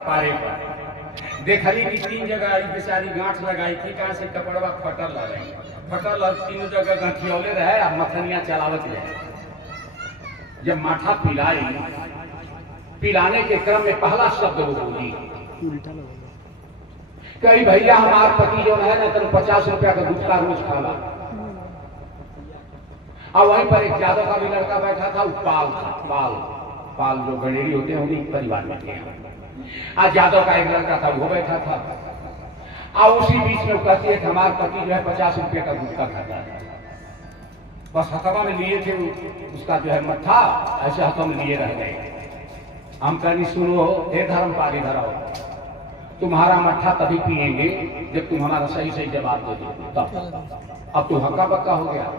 पारे पर देखली कि 3 जगह बेचारी गांठ लगाई थी, कहाँ से कपड़वा फटल रही, फटल और 3 जगह गठियौले रहे और मथनिया चलावत रहे। जब माथा पिलाई, पिलाने के क्रम में पहला शब्द वो बोली, कही भैया हमार पति जो है ना तेरे 50 रुपया का गुटखा रोज खाला। और वहीं पर एक यादव का भी लड़का बैठा था, पाल जो गणेरी होते हैं उन्हीं परिवार में थे। आज यादव का एक लड़का था, वो बैठा था। और उसी बीच में वो कहती है कि हमारे पति जो है 50 रुपये का गुटखा खाता है। बस हथवा में लिए थे उसका जो है मट्ठा, ऐसे हाथों में लिए रह गए। हम कहनी सुनो हे धर्म पाली धराओ, तुम्हारा मट्ठा तभी पिएंगे जब तुम हमारा सही सही जवाब दे दोगे तब। अब तो हक्का बक्का हो गया।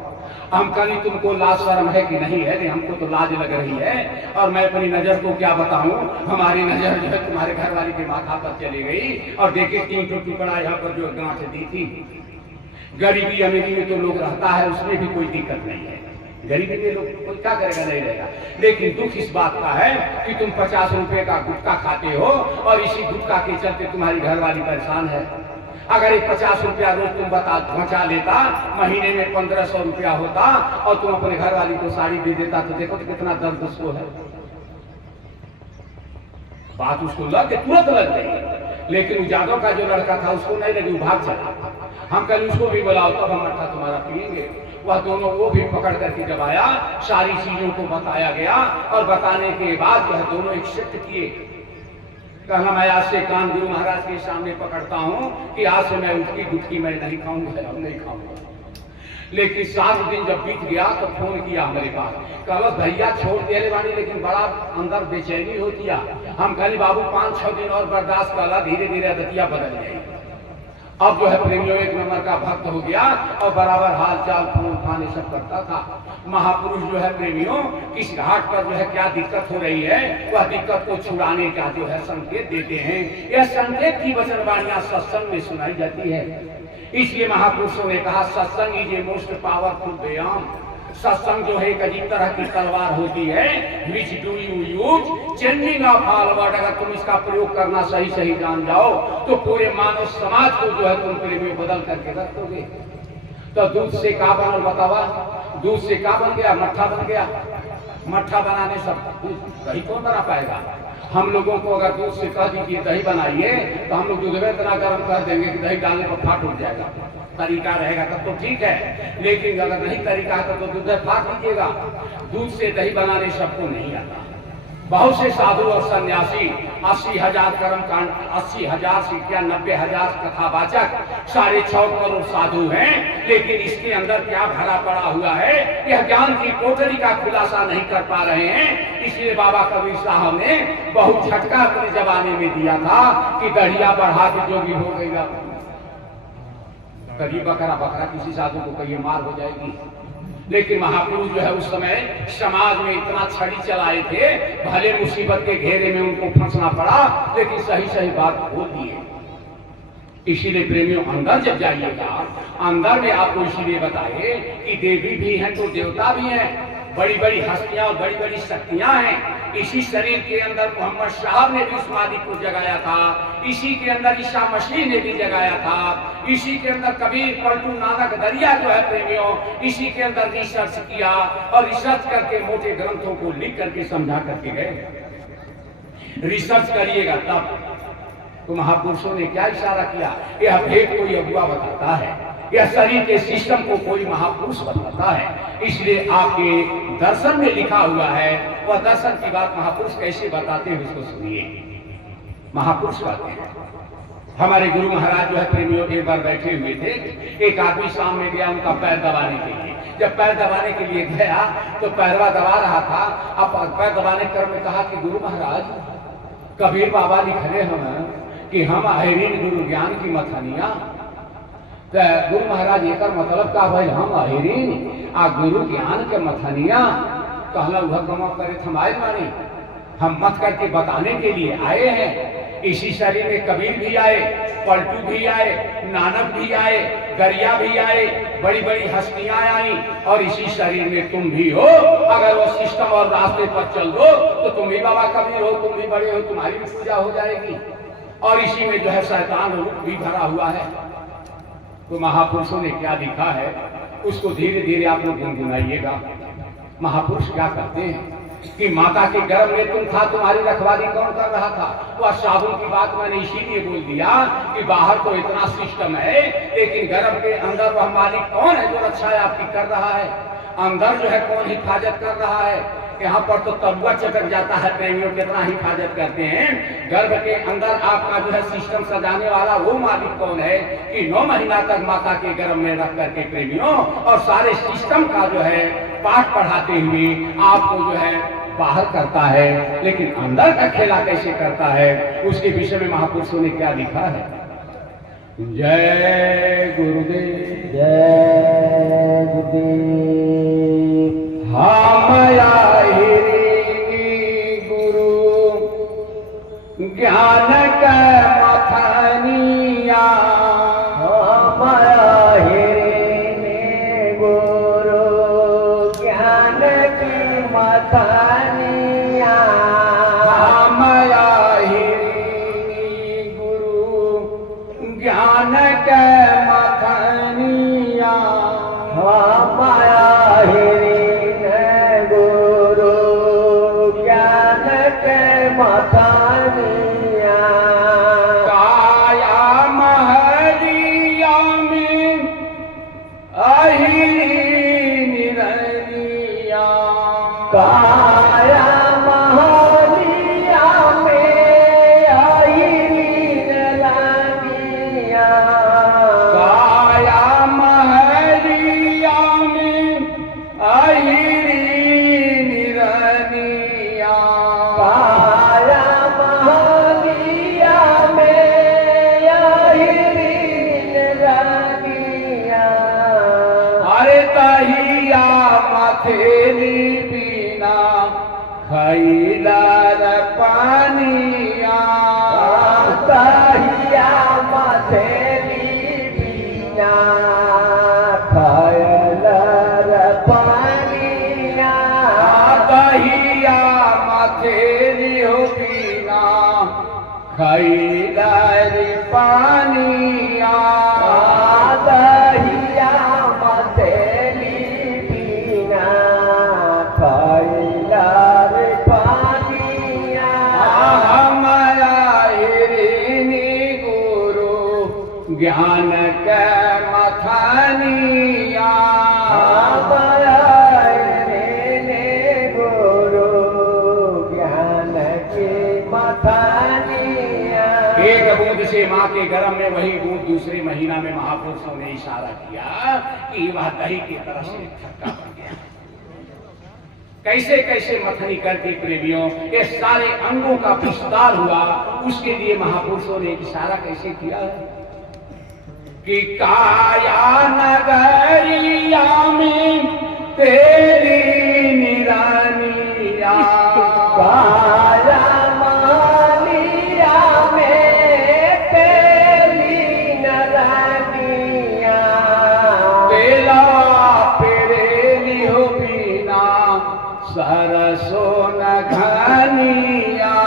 हम कहनी तुमको लाज शर्म है कि नहीं है? नहीं, हमको तो लाज लग रही है। और मैं अपनी नजर को क्या बताऊं, हमारी नजर जो है तुम्हारे घर वाली के माथा पर चली गई और देखे 3 टुकड़ा यहाँ पर जो गांठ दी थी। गरीबी अमीरी में तो लोग रहता है, उसमें भी कोई दिक्कत नहीं है। गरीबी में लोग कोई क्या करेगा, नहीं रहेगा। लेकिन दुख इस बात का है कि तुम 50 रुपए का गुटखा खाते हो और इसी गुटखा के चलते तुम्हारी घरवाली परेशान है। अगर ये 50 रुपया रोज तुम पहुंचा लेता, महीने में 1500 रुपया होता और तुम अपने घरवाली को साड़ी दे देता, तो देखो तो कितना दर्द उसको है। बात उसको लग तुरंत लग गई। लेकिन यादव का जो लड़का था उसको नहीं लगी, वो भाग चला। हम कल उसको भी बुलाओ तब हम मट्ठा तुम्हारा पिएंगे। वह दोनों वो भी पकड़ करके जब आया, सारी चीजों को बताया गया और बताने के बाद वह दोनों एक्सेप्ट किए। कहना मैं आज से कान गुरु महाराज के सामने पकड़ता हूँ कि आज से मैं उसकी गुटखी मैं नहीं खाऊंगा, अब नहीं खाऊंगा। लेकिन 7 दिन जब बीत गया तो फोन किया मेरे पास, कहलो भैया छोड़ दे वाली, लेकिन बड़ा अंदर बेचैनी होती है। हम कहली बाबू 5-6 दिन और बर्दाश्त करा, धीरे धीरे आदतियां बदल जाएगी। अब जो है प्रेमियों 1 नंबर का भक्त हो गया और बराबर हाल चाल फोन खाने सब करता था। महापुरुष जो है प्रेमियों किस घाट पर जो है क्या दिक्कत हो रही है, वह दिक्कत को छुड़ाने का जो है संकेत देते हैं। यह संकेत की वचनवाणियां सत्संग में सुनाई जाती है। इसलिए महापुरुषों ने कहा सत्संग इज ए मोस्ट पावरफुल व्यायाम। सत्संग जो है एक अजीब तरह की तलवार होती है, which do you use changing of all word. अगर तुम इसका प्रयोग करना सही सही जान जाओ तो पूरे मानव समाज को जो है तुम प्रेमियों बदल करके रख दोगे। तो दूध से क्या बनल बतावा, दूध से क्या बन गया, मट्ठा बन गया। मट्ठा बनाने सब दही कौन बना पाएगा? हम लोगों को अगर दूध से कह दीजिए दही बनाइए तो हम लोग दूध में इतना गर्म कर देंगे कि दही डालने पर फाट उठ जाएगा। तरीका रहेगा तब तो ठीक है, लेकिन अगर नहीं तरीका तो दूध फाट दीजिएगा। दूध से दही बनाने सबको नहीं आता। बहुत से साधु और सन्यासी 80,000 कर्म कांड, 80,000 सिद्धियां, 90,000 कथावाचक, 6.5 करोड़ साधु हैं, लेकिन इसके अंदर क्या भरा पड़ा हुआ है यह ज्ञान की कोठरी का खुलासा नहीं कर पा रहे हैं। इसलिए बाबा कबीर साहब ने बहुत झटका अपने जमाने में दिया था कि दढ़िया बढ़ा के जोगी हो गएगा। कभी बकरा किसी साधु को कहिए मार हो जाएगी। लेकिन महापुरुष जो है उस समय समाज में इतना छड़ी चलाए थे, भले मुसीबत के घेरे में उनको फंसना पड़ा, लेकिन सही सही बात बोल दिए। इसीलिए प्रेमियों अंदर जब जाइएगा, अंदर में आपको इसीलिए बताए कि देवी भी हैं तो देवता भी हैं, बड़ी बड़ी हस्तियां और बड़ी बड़ी शक्तियां हैं। इसी शरीर के अंदर मोहम्मद साहब ने भी उस मादी को जगाया था, इसी के अंदर ईसा मसीह ने भी जगाया था, इसी के अंदर कबीर पलटू नानक दरिया जो है प्रेमियों इसी के अंदर रिसर्च किया और रिसर्च करके मोटे ग्रंथों को लिख करके समझा करके गए। रिसर्च करिएगा तब। तो महापुरुषों ने क्या इशारा किया, यह भेद कोई अगुआ बताता है, यह शरीर के सिस्टम को कोई महापुरुष बताता है। इसलिए आपके दर्शन में लिखा हुआ है, वह दर्शन की बात महापुरुष कैसे बताते हैं उसको सुनिए। महापुरुष बातें हैं। हमारे गुरु महाराज जो है प्रेमियों एक बार बैठे हुए थे, एक आदमी सामने गया उनका पैर दबाने के लिए। जब पैर दबाने के लिए गया तो पैरवा दबा रहा था। अब पैर दबाने क्रम में कहा कि गुरु महाराज कबीर बाबा लिखले हम कि हम अहिरीन गुरु ज्ञान की मथनिया। तो गुरु महाराज एक मतलब का भाई हम अहिरीन आ गुरु ज्ञान के मथनिया। कहला वह कमा करे थमाए मानी, हम मत करके बताने के लिए आए हैं। इसी शरीर में कबीर भी आए, पलटू भी आए, नानक भी आए, गरिया भी आए, बड़ी बड़ी हस्तियां आई और इसी शरीर में तुम भी हो। अगर वो सिस्टम और रास्ते पर चल दो तो तुम भी बाबा कबीर हो, तुम भी बड़े हो, तुम्हारी भी पूजा हो जाएगी। और इसी में जो है शैतान रूप भी भरा हुआ है। तो महापुरुषों ने क्या लिखा है उसको धीरे धीरे आप लोग गुनगुनाइएगा। महापुरुष क्या कहते हैं कि माता के गर्भ में तुम था, तुम्हारी रखवाली कौन कर रहा था? वह साबुन की बात मैंने इसीलिए बोल दिया कि बाहर तो इतना सिस्टम है, लेकिन गर्भ के अंदर वह मालिक कौन है जो रक्षा आपकी कर रहा है? अंदर जो है कौन हिफाजत कर रहा है? यहाँ पर तो तबुआ चटक जाता है, प्रेमियों कितना हिफाजत करते हैं। गर्भ के अंदर आपका जो है सिस्टम सजाने वाला वो मालिक कौन है कि 9 महीना तक माता के गर्भ में रख करके प्रेमियों और सारे सिस्टम का जो है पाठ पढ़ाते हुए आपको जो है बाहर करता है, लेकिन अंदर का खेला कैसे करता है उसके विषय में महापुरुषों ने क्या लिखा है। जय गुरुदेव, जय गुरुदेव। माया गुरु ज्ञान का मथनिया, माया गुरु ज्ञान की मथनिया, माया गुरु ज्ञान का मथनिया, माया मथनिया। काया महलिया में अहिरी निरनिया, काया महलिया में अहिरी निरनिया, काया महलिया में अहिरी निरनिया, थेली बिना खैला पानिया, तहिया मथेली बिना खैला पानिया, तहिया मथेली हो बिना खैला पानिया, तहिया मथेली ज्ञान के मथनिया, गुरु ज्ञान की मथनिया। एक बूंद से माँ के गर्भ में वही बूंद दूसरे महीना में महापुरुषों ने इशारा किया कि वह दही की तरह से खट्टा बन गया। कैसे कैसे मथनी करती प्रेमियों, ये सारे अंगों का विस्तार हुआ, उसके लिए महापुरुषों ने इशारा कैसे किया है कि काया नगरिया में तेरी निरानिया, काया मालिया में तेरी निरानिया, तेला पेरेली हो बिना सरसो न घनिया,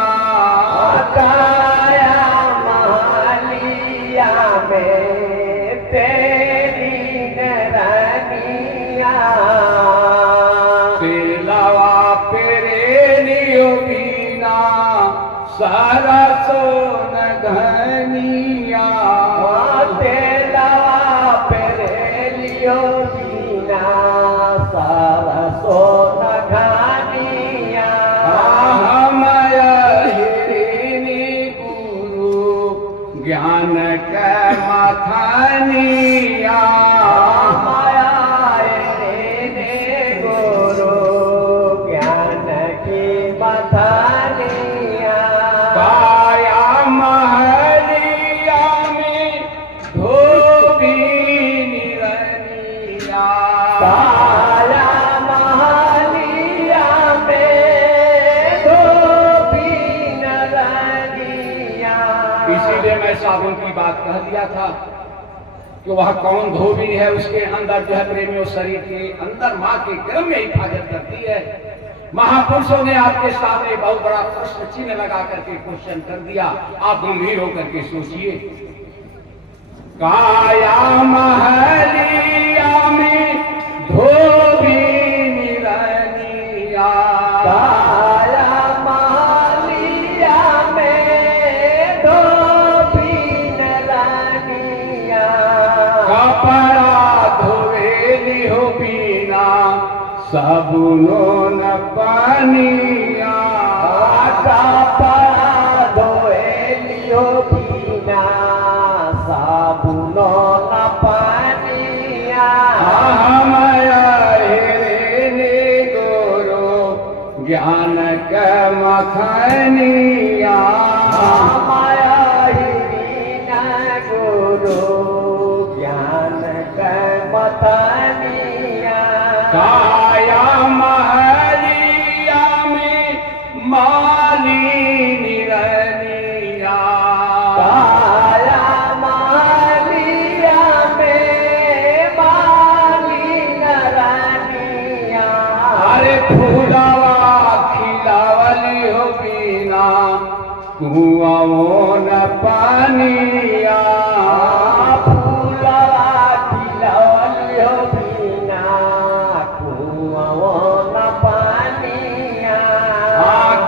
काया मालिया में तेरी निरानिया, तेलावा पेरेली हो बिना सरसो न घनिया, तेला पेरेलियो बिना सरसो न घनिया, माया हिरिनी गुरु ज्ञान के मथनिया, माया गुरु ज्ञान की मथनिया, काया महलिया में धोबी निरनिया, काया महलिया में धोबी निरनिया, इसीलिए मैं साबुन की बात कह दिया था कि वह कौन धोबी है, उसके अंदर जो है प्रेमियों शरीर के अंदर माँ के गर्भ में हिफाजत करती है। महापुरुषों ने आपके सामने बहुत बड़ा प्रश्न चिन्ह लगा करके क्वेश्चन कर दिया, आप गंभीर होकर के सोचिए। काया महलिया में धोबी निरनिया, काया महलिया में धोबी निरनिया, कपड़ा धोवेली हो बिना साबुनो न पानिया, कपड़ा धोएली हो बिना साबुनो न पानिया, रे गुरु ज्ञान के मखनिया, माया न गुरु ज्ञान के मतनिया, काया महलिया में माली निरनिया, काया महलिया में माली नरनिया, अरे फूलावा खिलावली हो बिना कुआं न पानिया, फूला खिलवली हो बिना कुआं न पानिया,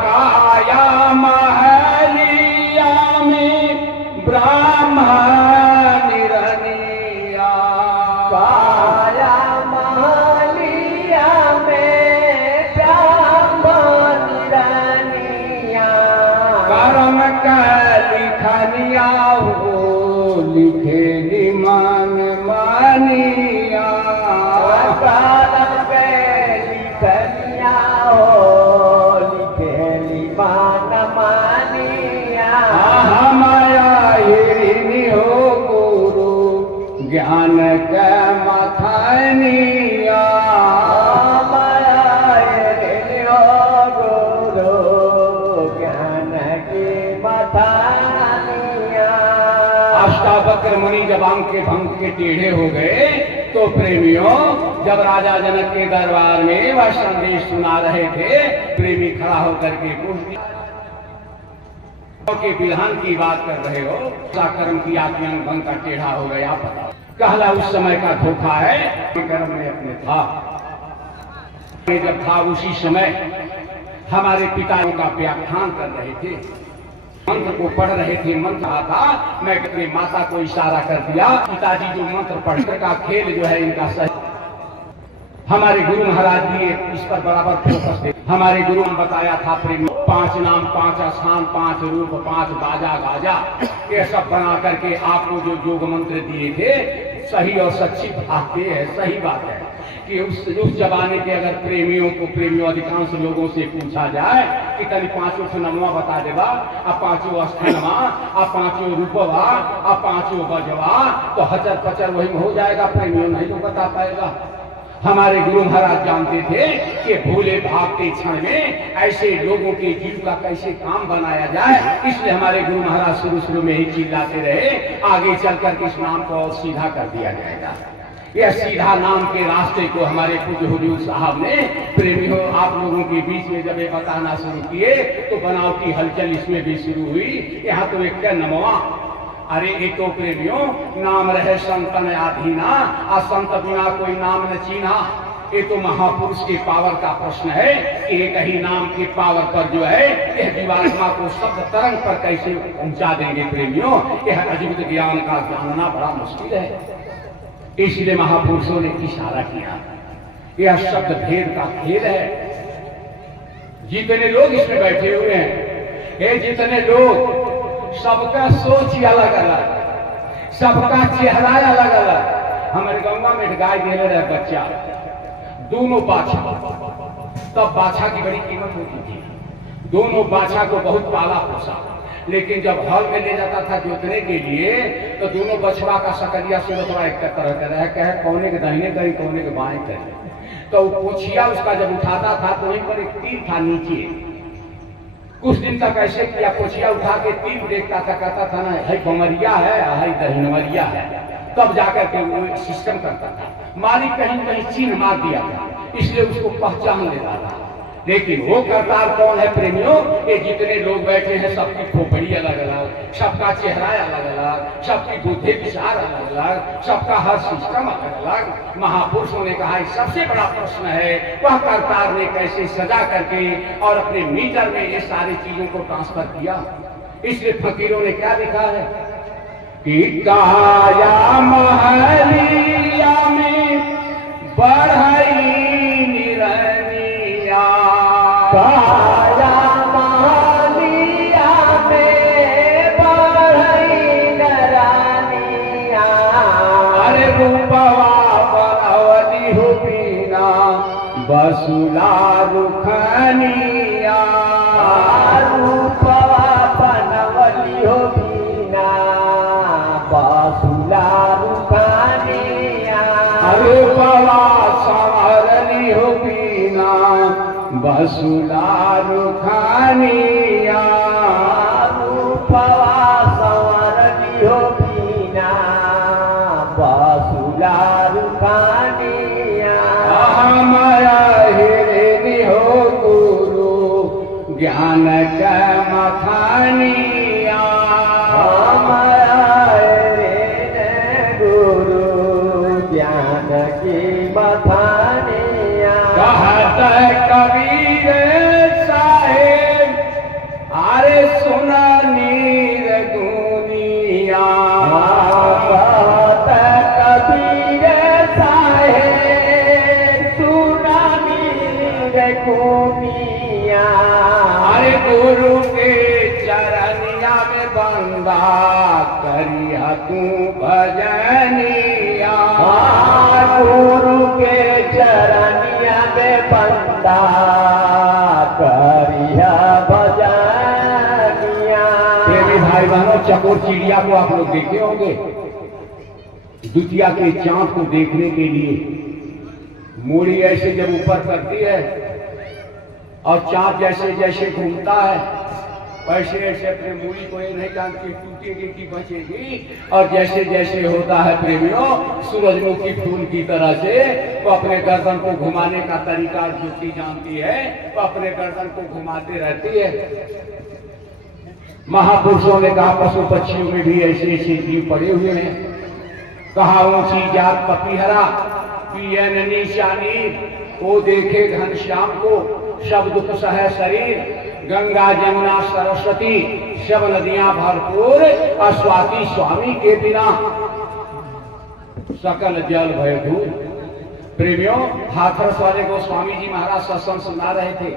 काया महलिया में ब्राह्मण निरनिया, काया महलिया में ब्राह्मण निरनिया, कर्म का लिखनिया हो लिखे मन मानिया, कालम के लिखनिया हो लिखेली मान मानिया, हमारा हिरनी हो गुरु ज्ञान के मथनिया, माया रे गुरु ज्ञान की मथानिया, अष्टावक्र मुनि जब आंख के भंग के टेढ़े हो गए तो प्रेमियों जब राजा जनक के दरबार में वह संदेश सुना रहे थे, प्रेमी खड़ा होकर के पूछ दिया के विधान की बात कर रहे हो, कर्म किया कि अंग भंग का टेढ़ा हो गया, पता कहला उस समय का धोखा है, कर्म में अपने था। जब था उसी समय हमारे पिताजी का व्याख्यान कर रहे थे, मंत्र को पढ़ रहे थे, मंत्र आता मैं अपनी माता को इशारा कर दिया, पिताजी जो मंत्र पढ़कर का खेल जो है इनका सही। हमारे गुरु महाराज जी इस पर बराबर फोकस थे। हमारे गुरु ने बताया था प्रेम 5 नाम 5 स्थान 5 रूप 5 बाजा गाजा ये सब बना करके आपको जो योग मंत्र दिए थे सही और सच्ची बात है, सही बात है कि उस जमाने के अगर प्रेमियों अधिकांश लोगों से पूछा जाए कि कभी 5 नमवा बता देवा, अब 5 स्थानवा, अब 5 रूपवा, अब 5 बजवा, तो हचर पचर वही में हो जाएगा, प्रेमियों नहीं तो बता पाएगा। हमारे गुरु महाराज जानते थे कि भूले भागते क्षण में ऐसे लोगों के जीव का कैसे काम बनाया जाए, इसलिए हमारे गुरु महाराज शुरू में ही चिल्लाते रहे, आगे चलकर के इस नाम को और सीधा कर दिया जाएगा। यह सीधा नाम के रास्ते को हमारे पूज्य हुजूर साहब ने प्रेमियों आप लोगों के बीच में जब ये बताना शुरू किए तो बनावटी हलचल इसमें भी शुरू हुई। यहाँ तो एक नमवा, अरे एक तो प्रेमियों नाम रहे संतन आधीना, आ संत बिना कोई नाम न चीना। ये तो महापुरुष के पावर का प्रश्न है कि एक ही नाम के पावर पर जो है यह जीवात्मा को शब्द तरंग पर कैसे पहुंचा देंगे प्रेमियों, यह अजीब ज्ञान का जानना बड़ा मुश्किल है। इसलिए महापुरुषों ने इशारा किया, यह शब्द भेद का खेल है। जितने लोग इसमें बैठे हुए हैं, ये जितने लोग, सबका सोच ही अलग अलग, सबका चेहरा अलग अलग। हमारे गंगा में गाय देने रहे बच्चा, दोनों बाछा, तब बाछा की बड़ी कीमत होती थी। दोनों बाछा को बहुत पाला पोसा, लेकिन जब हल में ले जाता था जोतने के लिए तो दोनों बछवा का सकलिया सूरतवा एक तरह का रह कहे कोने के दाहिने करी कोने के बाएं करी। तो पोछिया उसका जब उठाता था तो वहीं पर एक तीर था नीचे, कुछ दिन तक ऐसे किया, पोछिया उठा के तीर देखता था, कहता था ना है बमरिया है, है दहिनवरिया है, तब जाकर के वो सिस्टम करता था। मालिक कहीं कहीं चिन्ह मार दिया था, इसलिए उसको पहचान लेता था। लेकिन वो करतार कौन है प्रेमियों? ये जितने लोग बैठे हैं सबकी खोपड़ी अलग अलग, सबका चेहरा अलग अलग, सबकी बुद्धि विचार अलग अलग, सबका हर सिस्टम अलग अलग। महापुरुषों ने कहा सबसे बड़ा प्रश्न है वह करतार ने कैसे सजा करके और अपने मीटर में ये सारी चीजों को ट्रांसफर किया। इसलिए फकीरों ने क्या लिखा है कि काया महलिया में बढ़ई निरनिया, काया महलिया में बढ़ई निरनिया। अरे रूपवा बनवली हो बिना बसुला रुखनिया, रूपवा बनवली हो बिना बसुला रुखनिया। रूपवा संवरली हो बिना बसुला रुखनिया, रूपवा संवरली हो बिना बसुला रुखनिया। माया हिरनी हो गुरु ज्ञान का मखानिया, माया हिरनी गुरु ज्ञान की मखानिया। कहत कबीर साहेब अरे सुना नीर गुनिया, कहत कबीर साहेब सुना नीर गुनिया। अरे गुरु के चरनिया में बंदा करिया तू भजनिया, गुरु के चरनिया में बंदा करिया भजनिया। मेरे भाई बहनों, चकोर चिड़िया को आप लोग देखे होंगे। द्वितीया के चांद को देखने के लिए मूड़ी ऐसे जब ऊपर करती है और चांद जैसे जैसे घूमता है वैसे ऐसे अपने मूड़ी को ये नहीं जानती टूटेगी कि बचेगी। और जैसे जैसे होता है प्रेमियों सूरजमुखी फूल की तरह से वो अपने गर्दन को घुमाने का तरीका ज्योति जानती है, वो अपने गर्दन को घुमाते रहती है। महापुरुषों ने कहा पशु पक्षियों में भी ऐसे ऐसे जीव पड़े हुए हैं। कहा ऊंची जात पपीहरा पियन निशानी, वो देखे घनश्याम को सब दुख सह शरीर। गंगा जमुना सरस्वती सब नदियां भरपूर, अस्वाति स्वामी के बिना सकल जल भय दूर। प्रेमियों, हाथरस वाले को स्वामी जी महाराज सत्संग सुना रहे थे।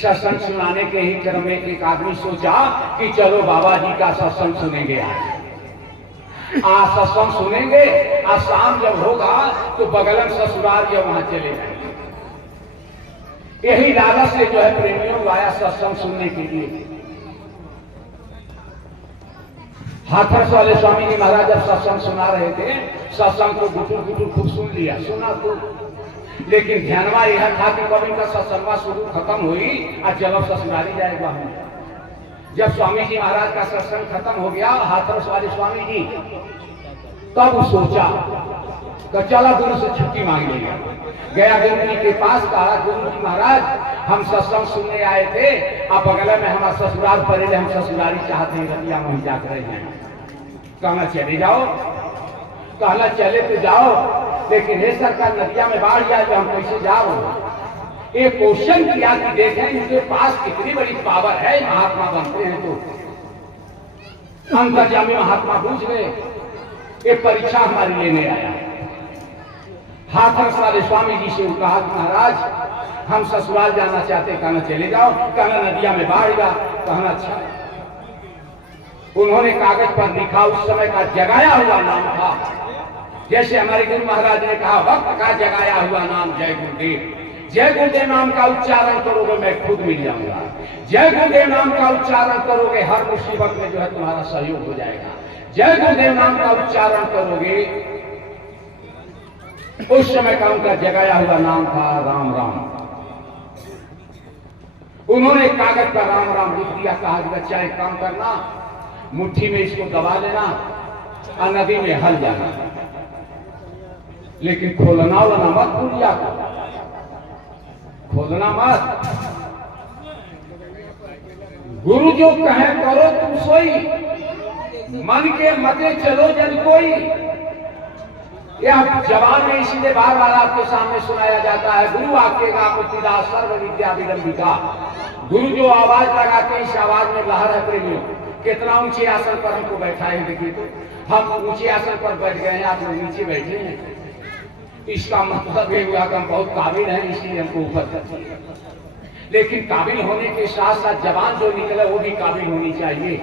सत्संग सुनाने के ही क्रम में एक आदमी सोचा कि चलो बाबा जी का सत्संग सुनेंगे आज सत्संग सुनेंगे। आज शाम जब होगा तो बगलन ससुराल जब वहां चले जाएंगे। यही लालच से जो है प्रेमियों आया सत्संग सुनने के लिए। हाथरस वाले स्वामी जी महाराज जब सत्संग सुना रहे थे, सत्संग को गुटुर गुटुर खूब सुन लिया, सुना तो, लेकिन ध्यानवा यह था कि कभी का सत्संग शुरू खत्म हुई और जब ससुराली जाएगा हम। जब स्वामी जी महाराज का सत्संग खत्म हो गया हाथरस वाले स्वामी जी, तब सोचा तो चला गुरु से छुट्टी मांग लिया। गया गुरु जी के पास, कहा गुरु जी महाराज हम सत्संग सुनने आए थे, आप बगल में हमारा ससुराल पड़े, हम ससुराली चाहते हैं, रतिया वहीं जाकर रहे हैं। कहना चले जाओ, कहना चले तो जाओ, लेकिन हे सरकार नदिया में बाढ़ जाए तो हम कैसे जाओ। एक क्वेश्चन किया कि देखें इनके पास कितनी बड़ी पावर है, महात्मा बनते हैं तो। अंतर्यामी महात्मा पूछ गए, एक परीक्षा हमारी लेने आया। हाथरस वाले स्वामी जी से कहा कि महाराज हम ससुराल जाना चाहते, कहना चले जाओ, कहना नदिया में बाढ़ गया, कहना अच्छा। उन्होंने कागज पर लिखा, उस समय का जगाया हुआ नाम था, जैसे हमारे गुरु महाराज ने कहा वक्त का जगाया हुआ नाम जय गुरुदेव। जय गुरुदेव नाम का उच्चारण करोगे मैं खुद मिल जाऊंगा। जय गुरुदेव नाम का उच्चारण करोगे हर मुसीबत में जो है तुम्हारा सहयोग हो जाएगा। जय गुरुदेव नाम का उच्चारण करोगे। उस समय का उनका जगाया हुआ नाम था राम राम। उन्होंने कागज पर राम राम लिख दिया। कहा कि बच्चा एक काम करना, मुट्ठी में इसको दबा लेना और नदी में हल जाना, लेकिन खोलना वोलना मत भूलिया, खोलना मत। गुरु जो कहे करो तुम सोई, मन के मते चलो जन कोई। यह जवान में इसीलिए बार बार आपके सामने सुनाया जाता है, गुरु आकेगा मुक्तिदास सर्व विद्या विलंबिका। गुरु जो आवाज लगाते हैं, इस आवाज में लहर है प्रेमियों। कितना ऊंचे आसन पर हमको बैठाए, देखिए तो हम ऊंचे आसन पर बैठ गए हैं, आप लोग नीचे बैठे हैं। इसका मतलब ये हुआ कि हम बहुत काबिल हैं, इसलिए हमको ऊपर करते हैं। लेकिन काबिल होने के साथ साथ जवान जो निकले वो भी काबिल होनी चाहिए।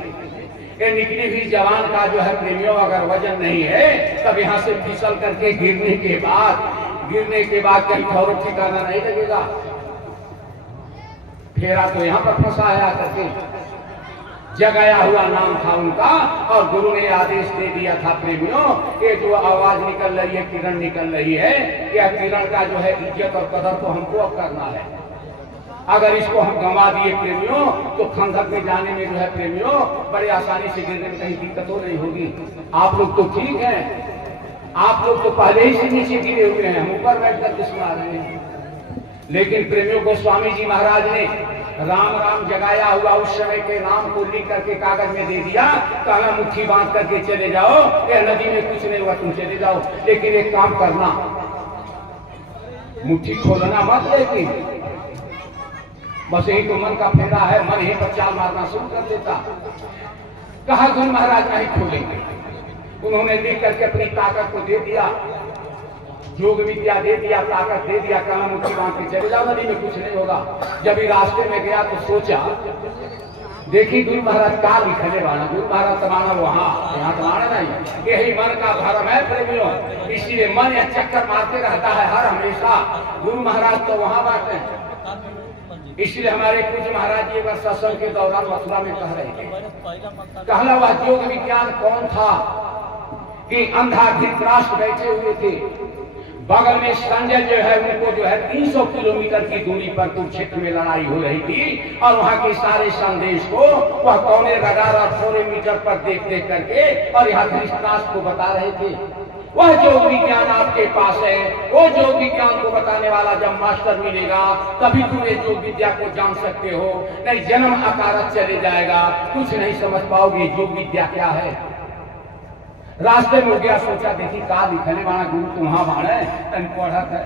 ये निकली हुई जवान का जो है प्रेमियों अगर वजन नहीं है, तब यहाँ से फिसल करके गिरने के बाद कहीं ठौर ठिकाना नहीं लगेगा। फेरा तो यहाँ पर फंसा है आकर के। जगाया हुआ नाम था उनका, और गुरु ने आदेश दे दिया था प्रेमियों, ये जो आवाज निकल रही है, किरण निकल रही है, यह किरण का जो है इज्जत और कदर तो हमको अब करना है। अगर इसको हम गंवा दिए प्रेमियों, तो खंडक में जाने में जो है प्रेमियों बड़े आसानी से गिरने में कहीं दिक्कत तो नहीं होगी। आप लोग तो ठीक हैं, आप लोग तो पहले ही से नीचे गिरे हुए हैं, हम ऊपर बैठ करके सुना रहे हैं। लेकिन प्रेमियों को स्वामी जी महाराज ने राम राम जगाया हुआ उस समय के नाम को लिख करके कागज में दे दिया। कहा मुट्ठी बांध करके चले जाओ, या नदी में कुछ नहीं हुआ, तुम चले जाओ, लेकिन एक काम करना, मुट्ठी खोलना मत। लेकिन बस यही तो मन का फेरा है, मन यही पर चाल मारना शुरू कर देता। कहा गुरु महाराज नहीं खोलेंगे। उन्होंने लिख करके अपनी ताकत को दे दिया, योग विद्या दे दिया, ताकत दे दिया। कहा मुट्ठी बांध के चले जाओ, नदी में कुछ नहीं होगा। जब ये रास्ते में गया तो सोचा, देखी गुरु महाराज का लिखने वाला, गुरु महाराज तमाना वहां, यहाँ तमाना नहीं। यही मन का धर्म है प्रेमियों, इसीलिए मन यह चक्कर मारते रहता है हर हमेशा। गुरु महाराज तो वहां बैठे हैं। इसलिए हमारे पूज्य महाराज जी एक बार सत्संग के दौरान मथुरा में कह रहे थे, कहला वह योग विज्ञान कौन था कि अंधा धृतराष्ट्र बैठे हुए थे, बगल में संजय जो है उनको जो है 300 किलोमीटर की दूरी पर कुरुक्षेत्र में लड़ाई हो रही थी, और वहां के सारे संदेश को वह कौने रडार और थोड़े मीटर पर देख देख करके और यहाँ धृतराष्ट्र को बता रहे थे। वह योग विज्ञान आपके पास है, वो योग विज्ञान को बताने वाला जब मास्टर मिलेगा तभी तुम ये योग विद्या को जान सकते हो, नहीं जन्म अकारत चले जाएगा, कुछ नहीं समझ पाओगे योग विद्या क्या है। रास्ते में हो गया, सोचा देखी का लिखने वाला गुरु तो वहां बाढ़े तन पढ़त है,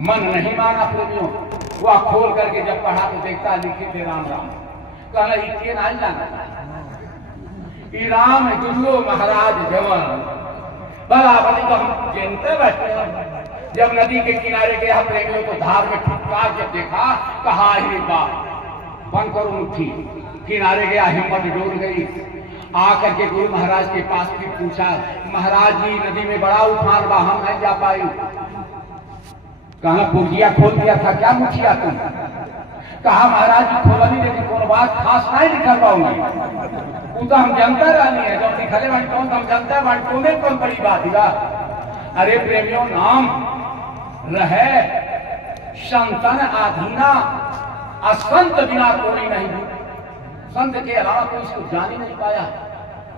मन नहीं माना प्रेमियों। वह खोल करके जब पढ़ा तो देखता लिखे थे राम राम। कहला इतने नहीं जाना, राम गुरु महाराज जवन बराबर तो हम जानते बैठे हैं। जब नदी के किनारे गया प्रेमियों को धार में फुटकार जब देखा, कहा हे बाप बंद करो मुट्ठी। किनारे गया, हिम्मत डोल गई। आकर के गुरु महाराज के पास भी पूछा, महाराज जी नदी में बड़ा उफान बा, हम नहीं जा पाई। कहा पुर्जिया खोल दिया था क्या मुखिया तुम? कहा महाराज जी खोलनी, लेकिन कोई बात खास नहीं लिखल पाऊंगी, वो तो हम जनता रहनी है, जब दिखले कौन हम जनता बांटो में कौन बड़ी बात हुआ। अरे प्रेमियों नाम रहे संतन आधीना, असंत बिना कोई नहीं, संत के अलावा कोई इसको जान ही नहीं पाया,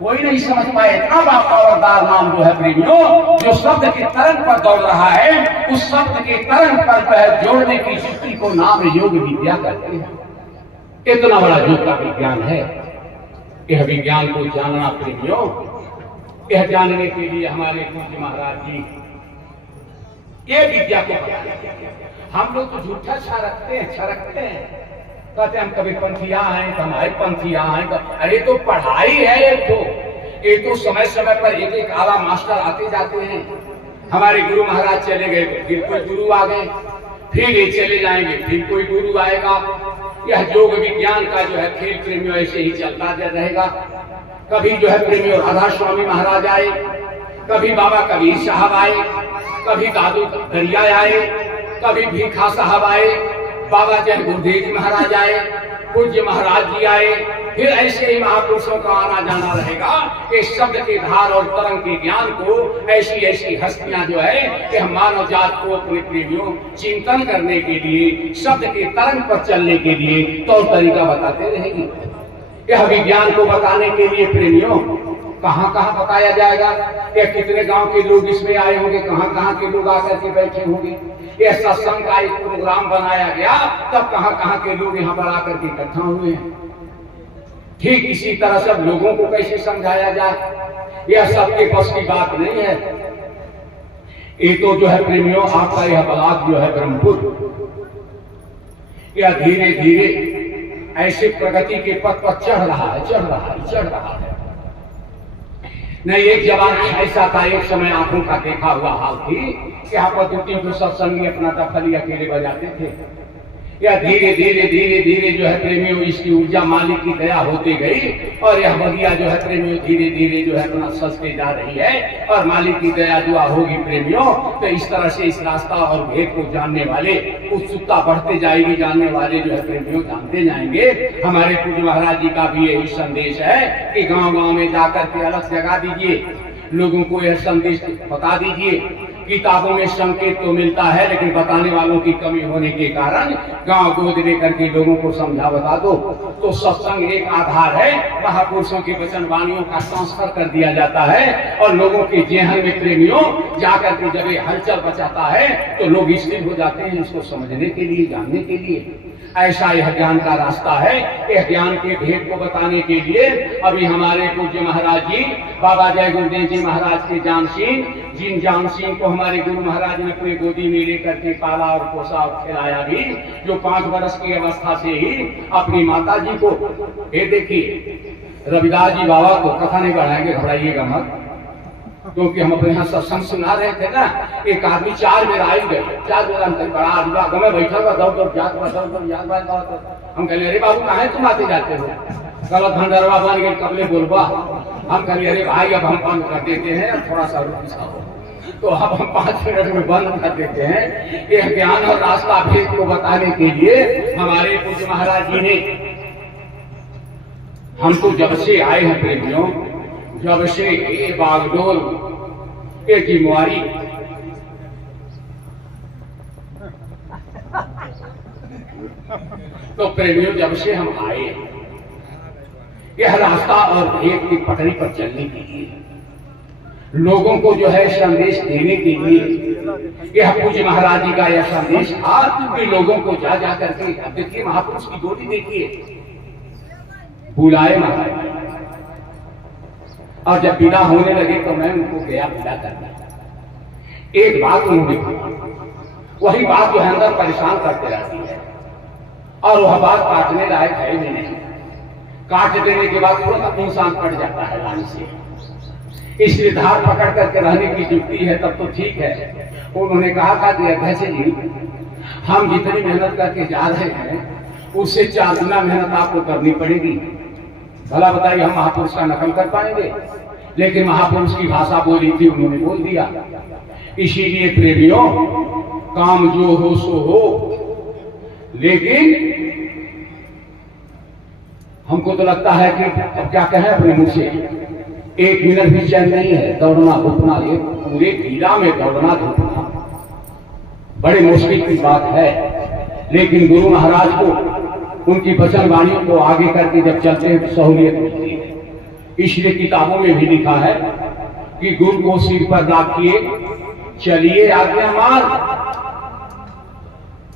कोई नहीं समझ पाया। इतना बावरदार नाम जो है प्रेमियों, जो शब्द के तरंग पर दौड़ रहा है, उस शब्द के तरंग पर जोड़ने की शक्ति को नाम योग विद्या कहते हैं। इतना बड़ा योग का विज्ञान है। यह विज्ञान को जानना प्रेमियों, यह जानने के लिए हमारे पूज्य महाराज जी ये विद्या को हम लोग तो झूठा छरकते हैं, कहते हम कभी पंथिया हैं, हमारे पंथिया हैं। अरे तो पढ़ाई है, ये तो समय समय पर एक एक आला मास्टर आते जाते हैं। हमारे गुरु महाराज चले गए तो फिर कोई गुरु आ गए, फिर ये चले जाएंगे, फिर कोई गुरु आएगा। यह योग विज्ञान का जो है खेल प्रेमियों ऐसे ही चलता रहेगा। कभी जो है प्रेमियों राधा स्वामी महाराज आए, कभी बाबा कबीर साहब आए, कभी दादू दरिया आए, कभी भीखा साहब आए, बाबा जय गुरुदेव जी महाराज आए, पूज्य महाराज जी आए, फिर ऐसे ही महापुरुषों का आना जाना रहेगा कि शब्द के धार और तरंग के ज्ञान को ऐसी ऐसी हस्तियां जो है कि हम मानव जात को अपने प्रेमियों चिंतन करने के लिए, शब्द के तरंग पर चलने के लिए तौर तरीका बताते रहेगी। यह विज्ञान को बताने के लिए प्रेमियों कहाँ कहाँ बताया जाएगा, या कितने गांव के लोग इसमें आए होंगे, कहाँ कहाँ के लोग आकर के बैठे होंगे। यह सत्संग का एक प्रोग्राम बनाया गया, तब कहाँ कहाँ के लोग यहाँ पर आकर के इकट्ठा हुए हैं। ठीक इसी तरह सब लोगों को कैसे समझाया जाए, यह सबके बस की बात नहीं है। ये तो जो है प्रेमियों आपका यह ब्लॉक जो है ब्रह्मपुर, यह धीरे धीरे ऐसे प्रगति के पथ पर चढ़ रहा है। नहीं, एक जमाना ऐसा था, एक समय आंखों का देखा हुआ हाल थी कि यहाँ पर 2-3 सत्संगी अपना दफली अकेले बजाते थे। या धीरे धीरे जो है प्रेमियों इसकी ऊर्जा मालिक की दया होती गई और यह बगिया जो है प्रेमियों धीरे धीरे जो है अपना सजते जा रही है और मालिक की दया दुआ होगी प्रेमियों, तो इस तरह से इस रास्ता और भेद को जानने वाले उत्सुकता बढ़ते जाएगी, जानने वाले जो है प्रेमियों जानते जाएंगे। हमारे पूज्य महाराज जी का भी यही संदेश है कि गाँव गाँव में जाकर के अलग जगा दीजिए, लोगों को यह संदेश बता दीजिए। किताबों में संकेत तो मिलता है, लेकिन बताने वालों की कमी होने के कारण गांव गोद लेकर के लोगों को समझा बता दो। तो सत्संग एक आधार है, महापुरुषों की वचन वाणियों का ट्रांसफर कर दिया जाता है और लोगों के जेहन में प्रेमियों जाकर के जब ये हलचल बचाता है तो लोग स्थिर हो जाते हैं उसको समझने के लिए, जानने के लिए। ऐसा यह ज्ञान का रास्ता है। यह ज्ञान के भेद को बताने के लिए अभी हमारे पूज्य महाराज जी बाबा जय गुरुदेव जी महाराज के जिन जान सिंह को हमारे गुरु महाराज ने अपनी गोदी में लेकर के पाला और पोसा और खिलाया भी, जो 5 वर्ष की अवस्था से ही अपनी माता जी को, ये देखिए रविदास जी बाबा को कथा नहीं बढ़ाएंगे, घबराइएगा मत, क्योंकि हम अपने यहाँ सत्संग सुना रहे थे ना। एक आदमी 4 बेर आई गए, 4 बेर हम बड़ा आदमी गमे बैठा हुआ दौड़ हम कहले अरे बाबू कहाँ तुम आते जाते हो, गलत भंडारवा बन गए कबले बोलबा। हम कहले अरे भाई अब हम बंद कर देते हैं, थोड़ा सा रुक, तो अब हम 5 मिनट में बंद कर देते हैं। यह ज्ञान और रास्ता भेद को बताने के लिए हमारे पूज्य महाराज जी ने, हम तो जब से आए हैं प्रेमियों, जब से ये बागडोर ये जिम्मेवारी तो प्रेमियों जब से हम आए यह रास्ता और भेद की पटरी पर चलने के लिए, लोगों को जो है संदेश देने के लिए, यह पूज्य महाराज जी का यह संदेश था कि लोगों को जा जा करके, देखिए महापुरुष की गोदी देखिए, बुलाए महाराज, और जब विदा होने लगे तो मैं उनको गया विदा करना। एक बात उन्होंने वही बात जो है अंदर परेशान करते रहती है और वह बात काटने लायक है भी नहीं। काट देने के बाद तुरंत इंसान पड़ जाता है लाइन से। इसलिए धार पकड़ करके रहने की जुक्ति है तब तो ठीक है। उन्होंने कहा था कि अध्यक्ष जी हम जितनी मेहनत करके जा रहे हैं उससे 4 गुना मेहनत आपको करनी पड़ेगी। भला बताइए हम महापुरुष का नकल कर पाएंगे? लेकिन महापुरुष की भाषा बोली थी, उन्होंने बोल दिया। इसीलिए प्रेमियों काम जो हो सो हो, लेकिन हमको तो लगता है कि अब क्या कहें अपने मुंह से, 1 मिनट भी चैन नहीं है। दौड़ना धूपना, ये पूरे ढीला में दौड़ना धूपना बड़ी मुश्किल की बात है। लेकिन गुरु महाराज को उनकी वचन वाणियों को आगे करके जब चलते हैं तो सहूलियत मिलती है। इसलिए किताबों में भी लिखा है कि गुरु को सिर पर रखिए चलिए आज्ञामान,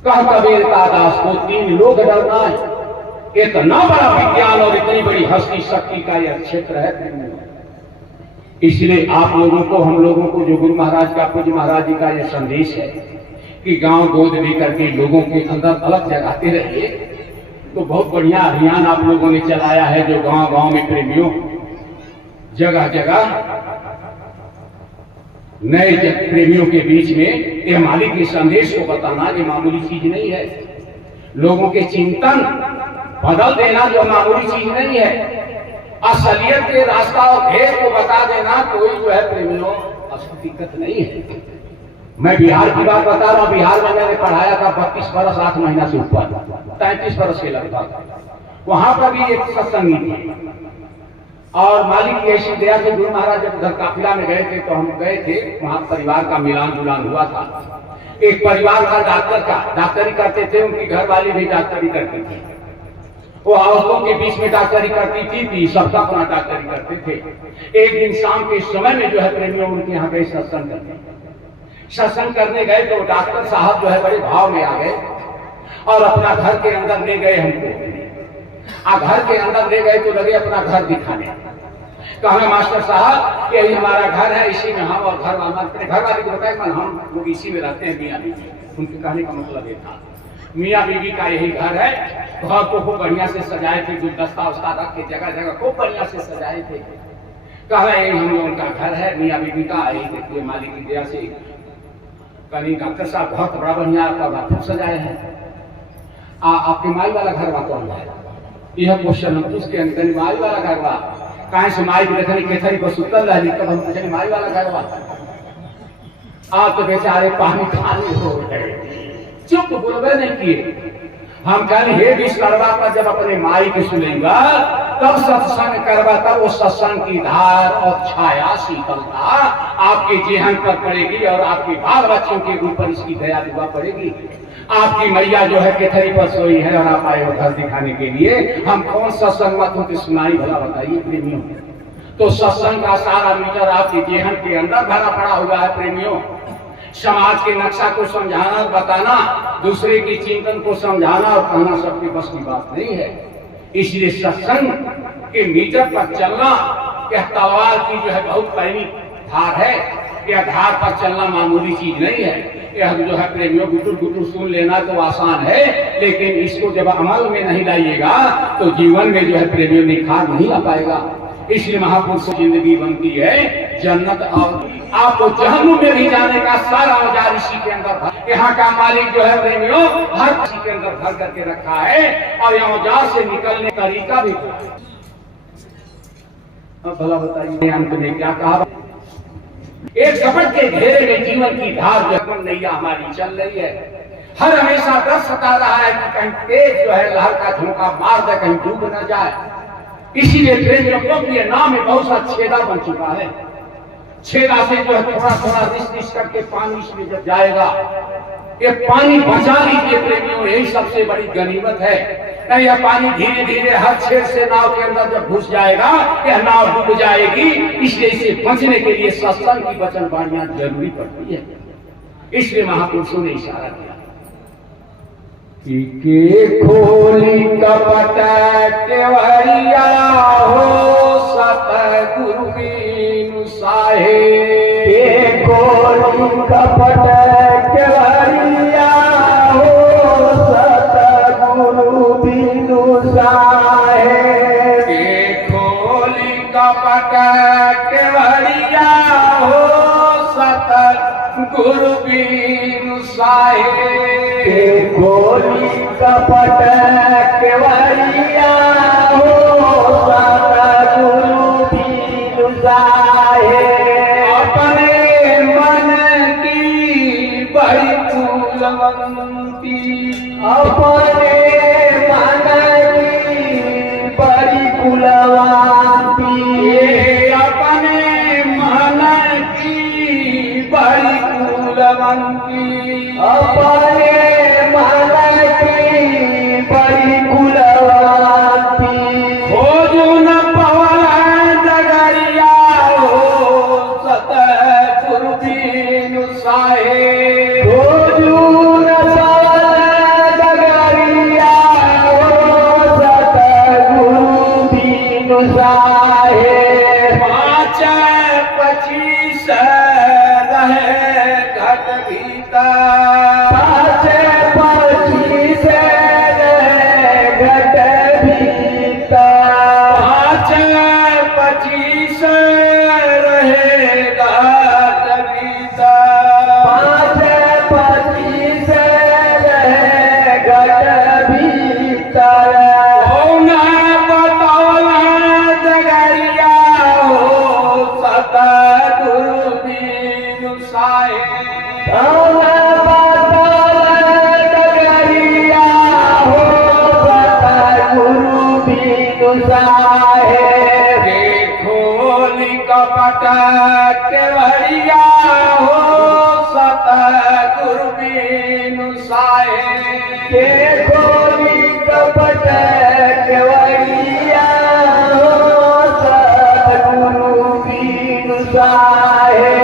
कह कबीर का दास को 3 लोग डरना है। इतना बड़ा विज्ञान और इतनी बड़ी हस्ती शक्ति का यह क्षेत्र है। इसलिए आप लोगों को, हम लोगों को जो गुरु महाराज का, पूज्य महाराज जी का यह संदेश है कि गांव गोद लेकर के लोगों के अंदर अलग जगाते रहिए। तो बहुत बढ़िया अभियान आप लोगों ने चलाया है, जो गांव गांव में प्रेमियों जगह जगह नए प्रेमियों के बीच में यह मालिक के संदेश को बताना ये मामूली चीज नहीं है। लोगों के चिंतन बदल देना जो मामूली चीज नहीं है। असलियत के रास्ता और भेद को बता देना कोई जो है प्रेमियों असली दिक्कत नहीं है। मैं बिहार की बात बता रहा हूँ। बिहार में मैंने पढ़ाया था 32 बरस 8 महीना से ऊपर, 33 बरस के लगभग। वहां पर भी एक सत्संगी थे। और मालिक की ऐसी दया से गुरु महाराज जब उधर काफिला में गए थे तो हम गए थे, वहां परिवार का मिलान जुलान हुआ था। एक परिवार था डॉक्टर का, डॉक्टरी करते थे, उनकी घरवाली भी डॉक्टरी करती थी। वो औरतों के बीच में डॉक्टरी करती थी, सबका अपना डॉक्टरी करते थे। एक दिन शाम के समय में जो है प्रेमियों उनके यहाँ गए सत्संग करने। सत्संग करने गए तो डॉक्टर साहब जो है बड़े भाव में आ गए और अपना घर के अंदर ले गए हमको। घर के अंदर ले गए तो लगे अपना घर दिखाने। कहा मास्टर साहब यही हमारा घर है, इसी में हम और घर वाले को बताए हम लोग इसी में रहते हैं मियाँ बीवी। उनके कहने का मतलब ये था मियाँ बीवी का यही घर है। घर को खूब बढ़िया से सजाए थे, गुलदस्ता उसका रख के जगह जगह खूब बढ़िया से सजाए थे। कहा यही हम लोगों का घर है मियाँ बीवी का, यही देखिए मालिक की दया से। कहीं डॉक्टर साहब बहुत बड़ा बढ़िया आपका बाथरूम सजाए हैं। आपके माई वाला घर बा कौन है? यह क्वेश्चन उसके अंदर माई वाला घर बा कहाँ से माई देखने केथरी को सुतल रही तब हम पूछे माई वाला घर बा। आप तो बेचारे पानी खाली हो गए, चुप बोलबे नहीं किए। हम कहने हे विश्वकर्मा पर जब अपने माई के सुनेगा तब सत्संग करवा, तब वो सत्संग की धार और छाया शीतलता आपके जेहन पर पड़ेगी और आपके बाल बच्चों के ऊपर इसकी दया दुआ पड़ेगी। आपकी मैया जो है केथरी पर सोई है और आप आए हो घर दिखाने के लिए। हम कौन सत्संग मत होते सुनाई भला बताइए प्रेमियों। तो सत्संग का सारा मीटर आपके जेहन के अंदर भरा पड़ा हुआ है प्रेमियों। समाज के नक्शा को समझाना बताना, दूसरे की चिंतन को समझाना और कहना सबके बस की बात नहीं है। इसलिए सत्संग के मीटर पर चलना यह तलवार की जो है बहुत पैनी धार है। यह धार पर चलना मामूली चीज नहीं है। यह जो है प्रेमियों गुटुर गुटुर सुन लेना तो आसान है, लेकिन इसको जब अमल में नहीं लाइएगा तो जीवन में जो है प्रेमियों निखार नहीं आ पाएगा। इसलिए महापुरुषों की जिंदगी बनती है जन्नत, और आपको जहन्नुम में भी जाने का सारा औजार इसी के अंदर। यहाँ का मालिक जो है प्रेमियों हर किसी के अंदर भर करके रखा है और यहाँ औजार से निकलने का तरीका भी। अब भला बताइए अंत में क्या कहा? एक कपट के घेरे में जीवन की धार जगमन नैया हमारी चल रही है। हर हमेशा डर सता रहा है कि कहीं तेज जो है लहर का झोंका मार दे, कहीं डूब न जाए। इसीलिए प्रेमियों के नाम में बहुत सा छेदा बन चुका है। छेदा से जो है थोड़ा थोड़ा रिस करके पानी इसमें जब जाएगा, ये पानी बचा लीजिए प्रेमियों, यही सबसे बड़ी गनीमत है। नहीं यह पानी धीरे धीरे हर छेद से नाव के अंदर जब घुस जाएगा यह नाव डूब जाएगी। इसलिए इसे बचने के लिए सत्संग की वचन वाणियां जरूरी पड़ती है। इसलिए महापुरुषों ने इशारा किया के खोली कपट केवड़िया हो सतगुरु बीनु साहे। के खोली कपट केवड़िया हो सतगुरु बीनु साहे। के खोली कपट केवड़िया हो सतगुरु बीनु साहे। गोली कपट केवड़िया हो सतगुरु बीनु साहे। अपने मन की बड़ी कुलवंती, अपने मन की बड़ी कुलवंती, अपने मन की बड़ी कुलवंती, अपने मन की बड़ी कुलवंती। खोजो न पवन डगरिया हो सतगुरु बीनु साहे। खोजो न पवन डगरिया हो सतगुरु बीनु साहे। 5-25 रहे घट भीतर, 5-25 रहे घट भीतर, 5-25 रहे घट भीतर, 5-25 रहे घट भीतर। सतगुरु बीनु साहे। डगरिया हो सतगुरु खोली कपट केवड़िया हो सतगुरु बिनु साहे के खोली कपट केवड़िया हो सतगुरु बिनु साहे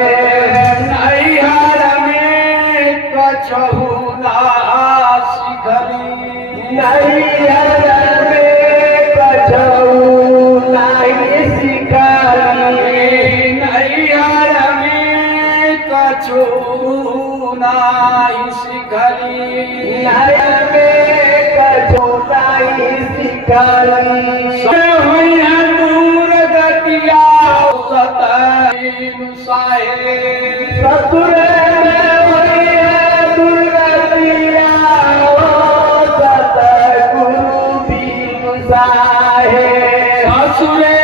नैहर में कछहु ना सिखली नैहर में कछहु नहीं सिखली नैहर में कछहु नाही सिखली नैहर में कछहु नहीं सिखली होइया दूर गतिया सतगुरु साहे ससुर में होइया दुर्गतिया हो सतगुरु बिनु साहे ससुरे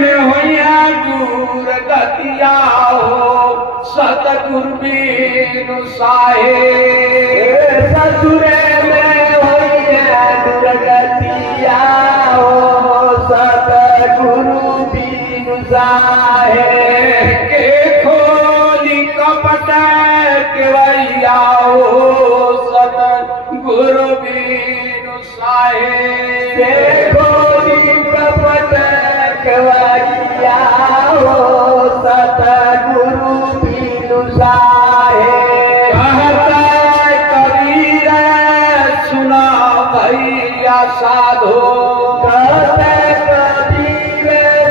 में होइया दूर गतिया हो सतगुरु बिनु साहे ससुर में होइया दुर्गतिया हो सतगुरु बिनु साहे के खोली कपट केवड़िया हो सतगुरु बिनु साहे के खोली कपट केवड़िया हो सतगुरु बिनु साहे कहता कबीर सुना भैया साधो कहते कबीर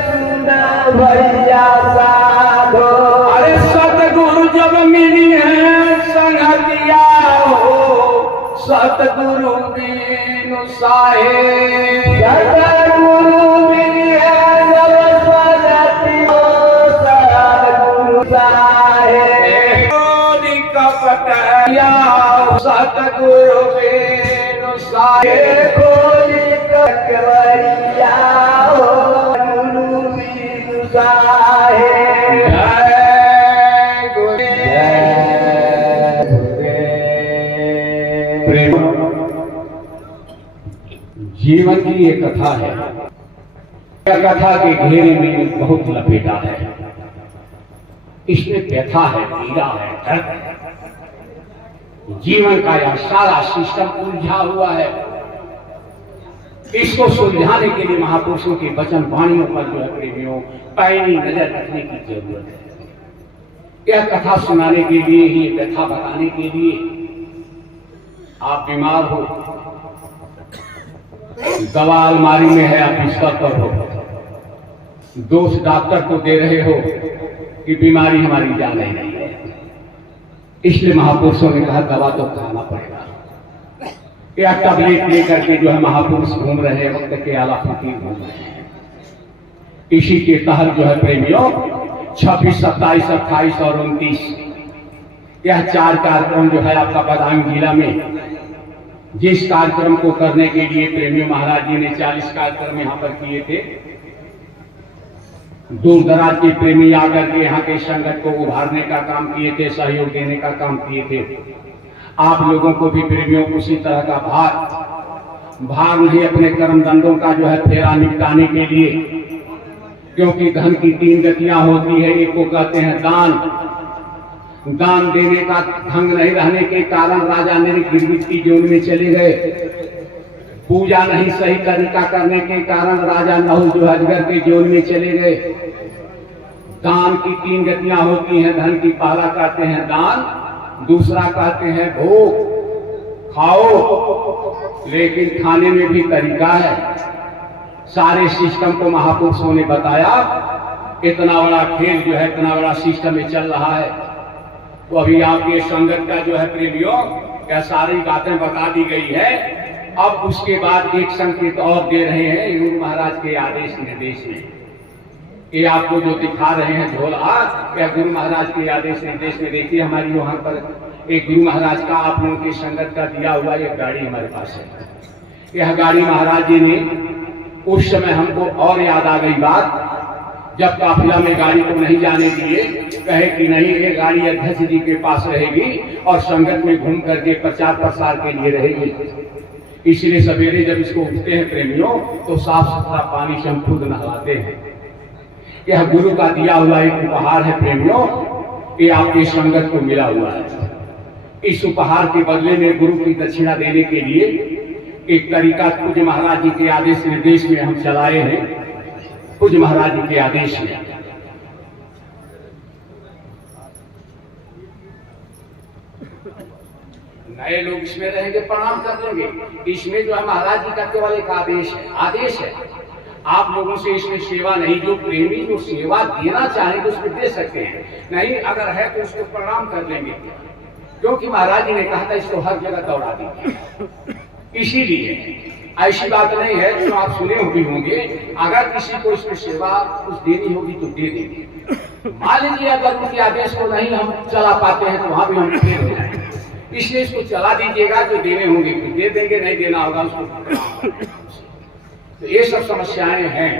सुना भैया साधो अरे सतगुरु जब मिली है संगतिया हो सतगुरु बिनु साहे सतगुरु मिलिया जब सजती हो सतगुरु साहे खोली कपटिया सतगुरु बिनु साहे खोली ककवरिया हो गुरु बिनु साहे जय गुरु प्रेम जीवन की एक कथा है। यह कथा के घेरे में बहुत लपेटा है। इसमें व्यथा है, पीड़ा है, दर्द है। जीवन का यह सारा सिस्टम उलझा हुआ है। इसको सुलझाने के लिए महापुरुषों के वचन वाणियों पर जो है प्रेमियों पैनी नजर रखने की जरूरत है। यह कथा सुनाने के लिए ही, व्यथा बताने के लिए, आप बीमार हो, दवा अलमारी में है, आप बिस्तर पर हो, दोष डॉक्टर को दे रहे हो कि बीमारी हमारी जा नहीं है, इसलिए महापुरुषों ने कहा दवा तो खाना पड़ेगा। या टैबलेट लेकर के जो है महापुरुष घूम रहे हैं, वक्त के आला फकीर घूम रहे हैं। इसी के तहत जो है प्रेमियों 26, 27, 28 और 29 यह 4 कार्यक्रम जो है आपका बदायूं जिला में, जिस कार्यक्रम को करने के लिए प्रेमियों महाराज जी ने 40 कार्यक्रम यहाँ पर किए थे। दूर दराज के प्रेमी आकर के यहाँ के संगत को उभारने का काम किए थे, सहयोग देने का काम किए थे। आप लोगों को भी प्रेमियों उसी तरह का भार नहीं अपने कर्म दंडों का जो है फेरा निपटाने के लिए, क्योंकि धन की 3 गतियां होती है। एक को कहते हैं दान देने का ढंग नहीं रहने के कारण राजा ने गिरगिट की जोन में चले गए। पूजा नहीं सही तरीका करने के कारण राजा नहुल जो अजगर के जोन में चले गए। दान की 3 गतियां होती हैं। धन की पहला कहते हैं दान, दूसरा कहते हैं भोग, खाओ, लेकिन खाने में भी तरीका है। सारे सिस्टम को महापुरुषों ने बताया। इतना बड़ा खेल जो है, इतना बड़ा सिस्टम में चल रहा है, तो अभी आपके संगत का जो है प्रेमियों क्या सारी बातें बता दी गई है। अब उसके बाद एक संकेत और दे रहे हैं गुरु महाराज के आदेश निर्देश में। ये आपको जो दिखा रहे हैं झोला, या गुरु महाराज के आदेश निर्देश में देखिए। हमारी वहां पर एक गुरु महाराज का आप लोगों की संगत का दिया हुआ एक गाड़ी हमारे पास है। यह गाड़ी महाराज जी ने उस समय हमको और याद आ गई बात, जब काफिला में गाड़ी को नहीं जाने दिए, कहे कि नहीं ये गाड़ी अध्यक्ष जी के पास रहेगी और संगत में घूम करके प्रचार प्रसार के लिए रहेगी। इसलिए सवेरे जब इसको उठते हैं प्रेमियों, तो साफ सुथरा पानी से हम खुद नहलाते हैं। यह गुरु का दिया हुआ एक उपहार है प्रेमियों, ये आपकी संगत को मिला हुआ है। इस उपहार के बदले में गुरु की दक्षिणा देने के लिए एक तरीका पूज्य महाराज जी के आदेश निर्देश में हम चलाए हैं। पूज्य महाराज जी के आदेश में नए लोग इसमें रहेंगे, प्रणाम कर लेंगे। इसमें जो है महाराज जी का केवल एक आदेश है। आप लोगों से इसमें सेवा नहीं, जो प्रेमी जो सेवा देना चाहेंगे उसमें दे सकते हैं, नहीं अगर है तो उसको प्रणाम कर लेंगे, क्योंकि महाराज जी ने कहा था इसको हर जगह दौड़ा दीजिए। इसीलिए ऐसी बात नहीं है जो आप सुने भी होंगे, अगर किसी को इसमें सेवा कुछ देनी होगी तो दे देंगे। मान लीजिए अगर उनके आदेश को नहीं हम चला पाते हैं तो वहां भी हम दे देंगे, इसलिए इसको चला दीजिएगा। जो देने होंगे तो दे देंगे, नहीं देना होगा उसको। तो ये सब समस्याएं हैं।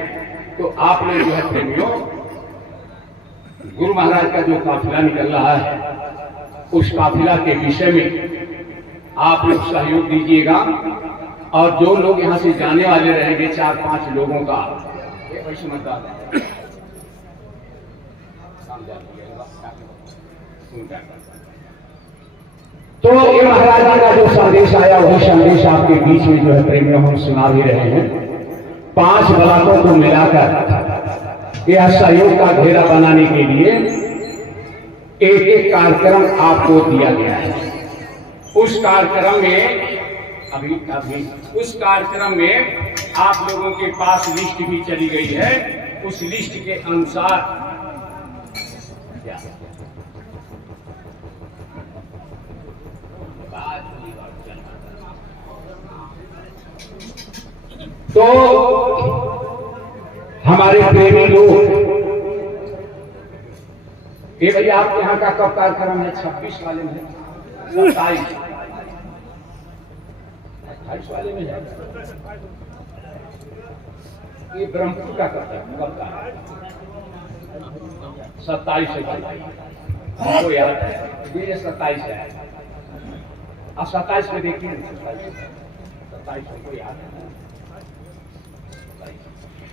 तो आप लोग जो है प्रेमियों, गुरु महाराज का जो काफिला निकल रहा है उस काफिला के विषय में आप लोग सहयोग दीजिएगा। और जो लोग यहाँ से जाने वाले रहेंगे 4-5 लोगों का तो ये महाराज जी का जो संदेश आया वही संदेश आपके बीच में जो है प्रेमियों हम सुना भी रहे हैं। 5 ब्लॉकों को मिलाकर यह सहयोग का घेरा बनाने के लिए एक कार्यक्रम आपको दिया गया है। उस कार्यक्रम में अभी उस कार्यक्रम में आप लोगों के पास लिस्ट भी चली गई है। उस लिस्ट के अनुसार तो हमारे प्रेमी लोग, ये भैया आपके यहाँ का कब कार्यक्रम है? 26 वाले में, 27 28 वाले में है। ये ब्रह्मपुर का करता है, कब का? 27 से हमको याद है, ये 27 है। अब 27 में देखिए, 27 हमको याद है।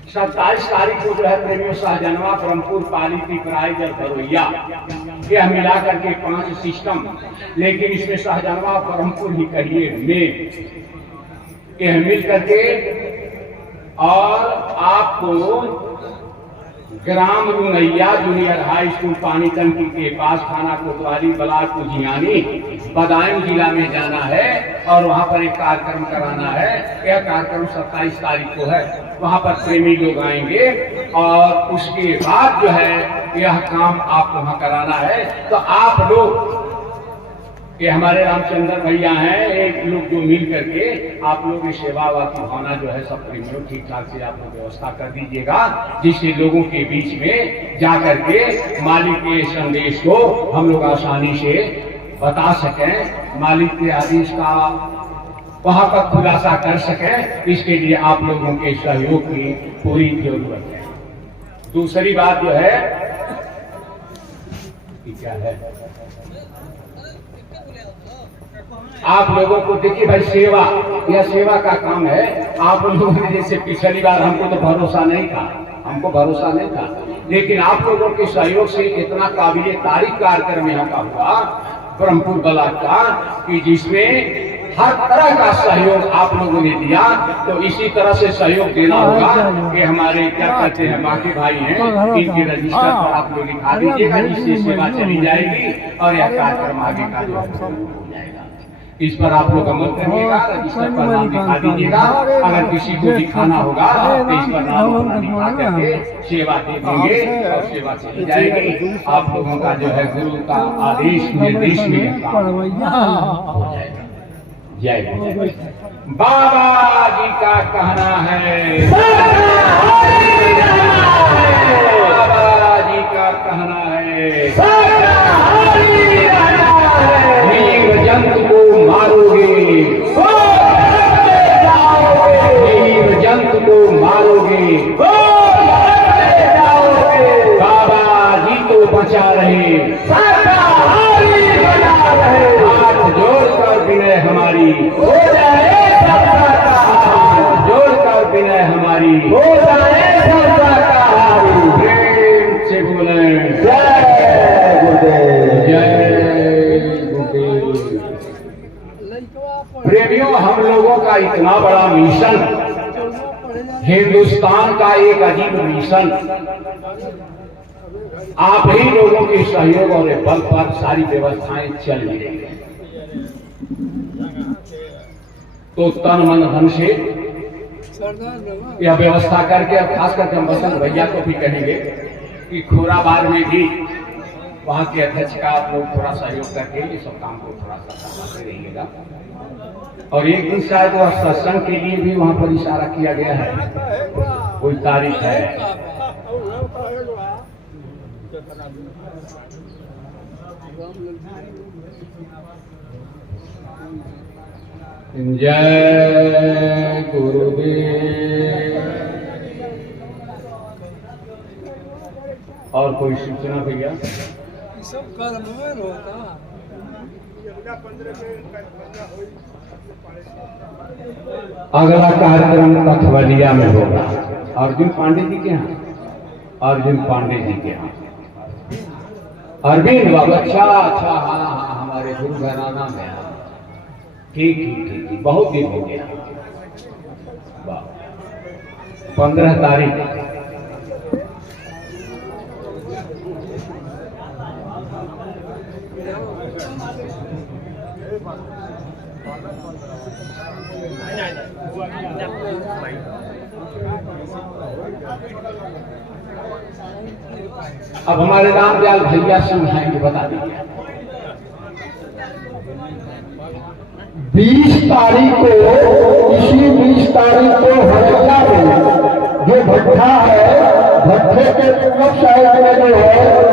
27 तारीख को जो है प्रेमियों शाहजनवा, ब्रह्मपुर, पाली, पिपराइच और भरोइया, यह मिलाकर के 5 सिस्टम, लेकिन इसमें शाहजनवा ब्रह्मपुर ही कहिए में यह मिल करके और आपको ग्राम रुनैया जूनियर हाई स्कूल पानी टंकी के पास थाना कोतवाली ब्लॉक कुजियानी बदायूं जिला में जाना है और वहां पर एक कार्यक्रम कराना है। यह कार्यक्रम 27 तारीख को है। वहां पर प्रेमी लोग आएंगे और उसके बाद जो है यह काम आपको वहां कराना है। तो आप लोग, ये हमारे रामचंद्र भैया हैं, एक लोग जो मिल करके आप लोग की सेवा की भावना जो है सब प्रेमियों ठीक ठाक से आप लोग व्यवस्था कर दीजिएगा, जिससे लोगों के बीच में जा करके मालिक के संदेश को हम लोग आसानी से बता सकें, मालिक के आदेश का वहां पर खुलासा कर सकें। इसके लिए आप लोगों के सहयोग की पूरी जरूरत है। दूसरी बात जो है क्या है, आप लोगों को देखिए भाई, सेवा, यह सेवा का काम है। आप लोगों ने जैसे पिछली बार हमको तो भरोसा नहीं था, लेकिन आप लोगों के सहयोग से इतना काबिल तारीफ कार्यक्रम यहाँ का हुआ ब्रह्मपुर ब्लॉक का, कि जिसमें हर तरह का सहयोग आप लोगों ने दिया। तो इसी तरह से सहयोग देना होगा कि हमारे क्या कहते हैं बाकी भाई हैं, इनके रजिस्टर पर आप लोग लिखा दीजिएगा, जिससे सेवा चली जाएगी और यह कार्यक्रम आगे का हो जाएगा। इस पर आप लोग अमल करिएगा, रजिस्टर पर नाम लिखा दीजिएगा। अगर किसी को दिखाना होगा तो इस पर नाम लिखा करके सेवा दे देंगे और सेवा चली जाएगी। आप लोगों का जो है गुरु का आदेश निर्देश में हो जाएगा। जय बाबा जी का कहना है, बाबा जी का कहना है, जीव जंतु को मारोगे, जीव जंतु को मारोगे, बाबा जी तो बचा रहे, हाथ जोड़कर विनय हमारी हो जाए, हाथ जोड़कर विनय हमारी हो जाए, इतना बड़ा मिशन, हिंदुस्तान का एक अजीब मिशन, आप ही लोगों के सहयोग और बल पर सारी व्यवस्थाएं चल रही हैं। तो तन मन धन से यह व्यवस्था करके, अब खास करके हम बसंत भैया को भी कहेंगे कि खोराबार में भी वहां के अध्यक्ष का आप लोग थोड़ा सहयोग करके ये सब काम को थोड़ा सा करते रहिएगा। और एक दिन शायद वह सत्संग के लिए भी वहां पर इशारा किया गया है, कोई तारीख है। जय गुरुदेव। और कोई सूचना भैया? सब कर्म में होता। अगला कार्यक्रम कथवलिया में होगा, अर्जुन पांडे जी के यहाँ, अर्जुन पांडे जी के यहाँ। अरविंद बाबू, अच्छा अच्छा, हाँ हाँ, हमारे गुरु घराना में। ठीक ठीक ठीक, बहुत दिन हो गया। 15 तारीख। अब हमारे रामदयाल भैया समझाएंगे, बता दीजिए। 20 तारीख को, इसी 20 तारीख को हरियाणा में जो भट्ठा है, भट्ठे के पूर्व साइड में जो है